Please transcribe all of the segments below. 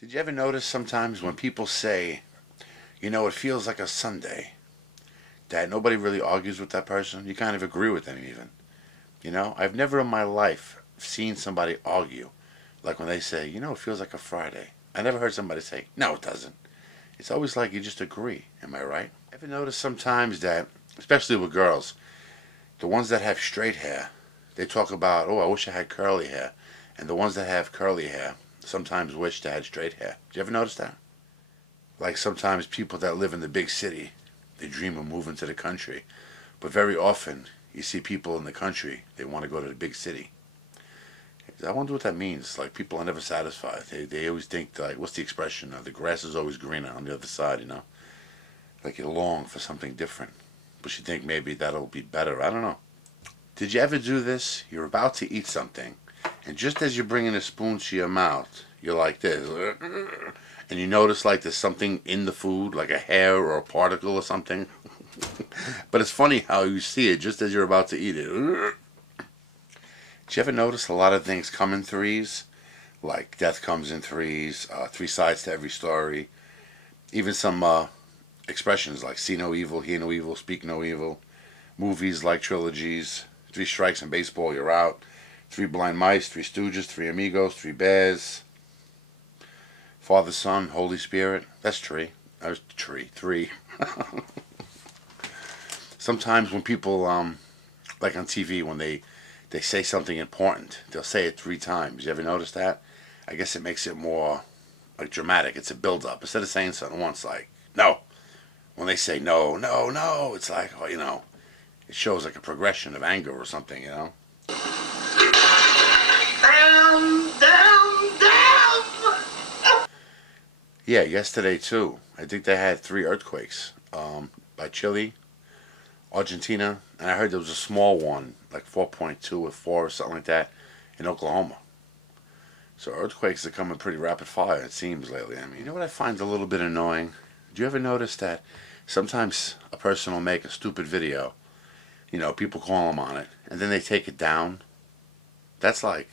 Did you ever notice sometimes when people say, it feels like a Sunday, that nobody really argues with that person? You kind of agree with them even. I've never in my life seen somebody argue like when they say, it feels like a Friday. I never heard somebody say, no, it doesn't. It's always like you just agree. Am I right? Ever notice sometimes that, especially with girls, the ones that have straight hair, they talk about, oh, I wish I had curly hair. And the ones that have curly hair sometimes wish they had straight hair. Did you ever notice that? Like sometimes people that live in the big city, they dream of moving to the country. But very often, you see people in the country, they want to go to the big city. I wonder what that means. Like people are never satisfied. They always think like, what's the expression? The grass is always greener on the other side. Like you long for something different. But you think maybe that'll be better. I don't know. Did you ever do this? You're about to eat something, and just as you're bringing a spoon to your mouth, you're like this, and you notice like there's something in the food, like a hair or a particle or something. But it's funny how you see it just as you're about to eat it. Did you ever notice a lot of things come in threes? Like death comes in threes, three sides to every story. Even some expressions like see no evil, hear no evil, speak no evil. Movies like trilogies. Three strikes in baseball, you're out. Three blind mice, three stooges, three amigos, three bears. Father, Son, Holy Spirit. That's tree. That's tree. Three. Sometimes when people, like on TV, when they say something important, they'll say it three times. You ever notice that? I guess it makes it more like dramatic. It's a build up. Instead of saying something once, like, no. When they say no, no, no, it's like, oh, it shows like a progression of anger or something. Down, down, down. Yeah, yesterday too. I think they had three earthquakes by Chile, Argentina, and I heard there was a small one, like 4.2 or 4 or something like that, in Oklahoma. So earthquakes are coming pretty rapid fire, it seems, lately. I mean, you know what I find a little bit annoying? Do you ever notice that sometimes a person will make a stupid video, people call them on it, and then they take it down? That's like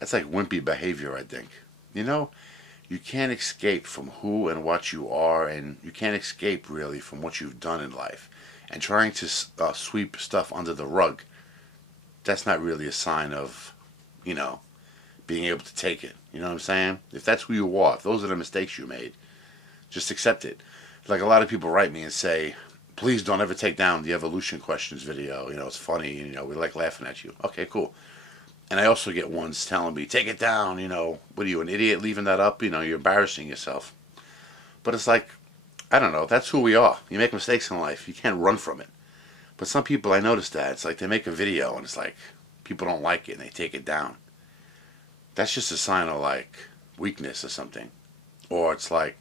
wimpy behavior, I think. You know, you can't escape from who and what you are, and you can't escape really from what you've done in life. And trying to sweep stuff under the rug, that's not really a sign of, you know, being able to take it. You know what I'm saying? If that's who you are, if those are the mistakes you made, just accept it. Like a lot of people write me and say, please don't ever take down the evolution questions video. It's funny. We like laughing at you. Okay, cool. And I also get ones telling me, take it down. What are you, an idiot leaving that up? You're embarrassing yourself. But it's like, I don't know. That's who we are. You make mistakes in life. You can't run from it. But some people, I notice that. It's like they make a video and it's like people don't like it and they take it down. That's just a sign of like weakness or something. Or it's like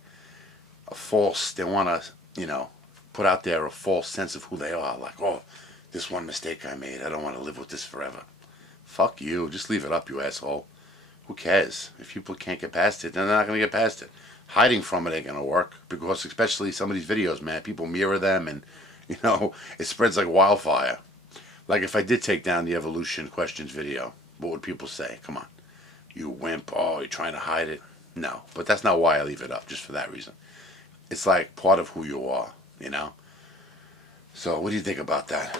a false, they want to, put out there a false sense of who they are. Like, oh, this one mistake I made, I don't want to live with this forever. Fuck you. Just leave it up, you asshole. Who cares? If people can't get past it, then they're not going to get past it. Hiding from it ain't going to work. Because especially some of these videos, man, people mirror them and, it spreads like wildfire. Like if I did take down the evolution questions video, what would people say? Come on. You wimp. Oh, you're trying to hide it? No. But that's not why I leave it up, just for that reason. It's like part of who you are. So what do you think about that?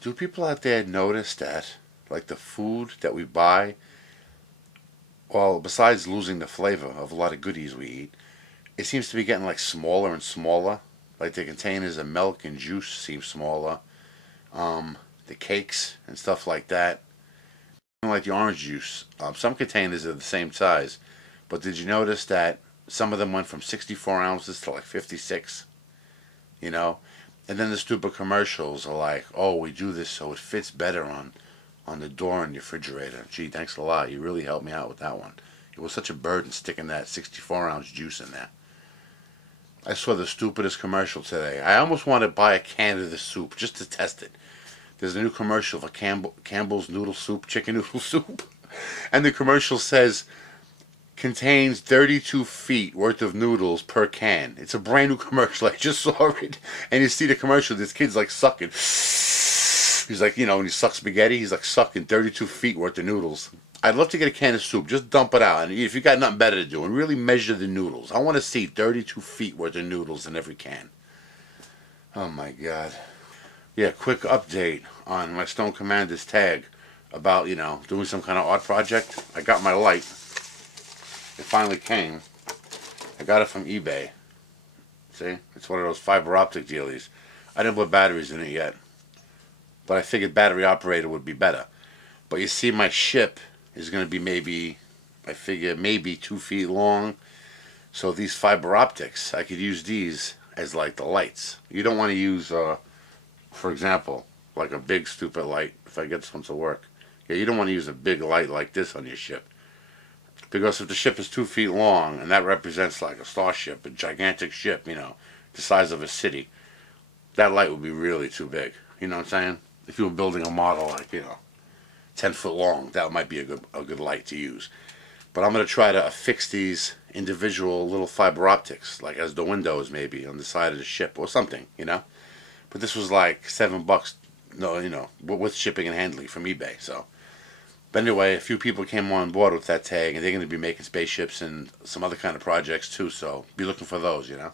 Do people out there notice that, like the food that we buy, well, besides losing the flavor of a lot of goodies we eat, it seems to be getting like smaller and smaller. Like the containers of milk and juice seem smaller. The cakes and stuff like that. Like the orange juice. Some containers are the same size. But did you notice that some of them went from 64 ounces to like 56? And then the stupid commercials are like, oh, we do this so it fits better on the door in your refrigerator. Gee, thanks a lot. You really helped me out with that one. It was such a burden sticking that 64-ounce juice in there. I saw the stupidest commercial today. I almost want to buy a can of the soup just to test it. There's a new commercial for Campbell's noodle soup, chicken noodle soup. And the commercial says, contains 32 feet worth of noodles per can. It's a brand new commercial. I just saw it. And you see the commercial, this kid's like sucking. He's like, you know, when you suck spaghetti, he's like sucking 32 feet worth of noodles. I'd love to get a can of soup. Just dump it out. And if you got nothing better to do, and really measure the noodles. I want to see 32 feet worth of noodles in every can. Oh my God. Yeah, quick update on my Stone Commander's tag about, you know, doing some kind of art project. I got my light. It finally came. I got it from eBay. See? It's one of those fiber optic dealies. I didn't put batteries in it yet, but I figured battery operated would be better. But you see, my ship is going to be maybe, I figure, maybe 2 feet long. So these fiber optics, I could use these as like the lights. You don't want to use, for example, like a big stupid light, if I get this one to work. Yeah, you don't want to use a big light like this on your ship. Because if the ship is 2 feet long, and that represents like a starship, a gigantic ship, you know, the size of a city, that light would be really too big. You know what I'm saying? If you were building a model like, you know, 10 foot long, that might be a good light to use. But I'm going to try to affix these individual little fiber optics, like as the windows maybe on the side of the ship or something, you know? But this was like $7, no, you know, with shipping and handling from eBay, so. But anyway, a few people came on board with that tag, and they're going to be making spaceships and some other kind of projects too, so be looking for those, you know?